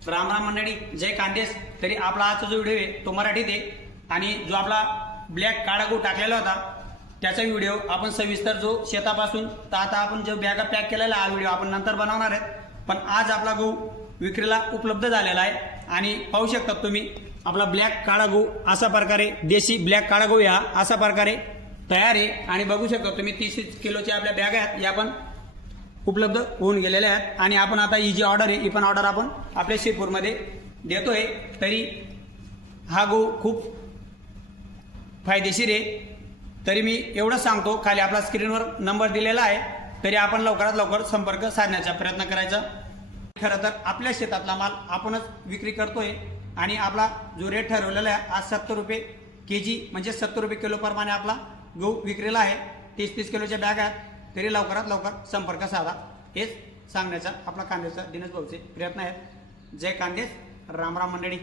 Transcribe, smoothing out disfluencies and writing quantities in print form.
राम राम मंडळी, जय कांदेस। तरी आपला आजचा जो व्हिडिओ आहे तो मराठीत आहे आणि जो आपला ब्लॅक काळा गहू टाकलेला होता त्याचा व्हिडिओ आपण सविस्तर जो शेतापासून तर आता आपण जो बॅगा पॅक केलेला हा व्हिडिओ आपण नंतर बनवणार आहेत। पण आज आपला गहू विक्रीला उपलब्ध झालेला आहे आणि पाहू शकता तुम्ही आपला ब्लॅक काळा गहू अशा प्रकारे देशी ब्लॅक काळा गहू हा अशा प्रकारे तयार आहे आणि बघू शकता तुम्ही 30 किलोच्या आपल्या बॅगा आहेत या पण उपलब्ध होऊन गेलेल्या आहेत आणि आपण आता ही जी ऑर्डर आहे ही पण ऑर्डर आपण आपल्या शिरपूरमध्ये देतोय। तरी हा गहू खूप फायदेशीर आहे। तरी मी एवढंच सांगतो, खाली आपला स्क्रीनवर नंबर दिलेला आहे, तरी आपण लवकरात लवकर संपर्क साधण्याचा प्रयत्न करायचा। खरं तर आपल्या शेतातला माल आपणच विक्री करतोय आणि आपला जो रेट ठरवलेला आहे आज 70 रुपये केजी म्हणजे 70 रुपये किलो प्रमाणे आपला गहू विक्रीला आहे। 30 किलोच्या बॅग आहेत, तरी लवकरात लवकर संपर्क साधा हेच सांगण्याचा आपला कांदेचा दिनेश भाऊचे प्रयत्न आहेत। जय कांदेस, राम राम मंडळी।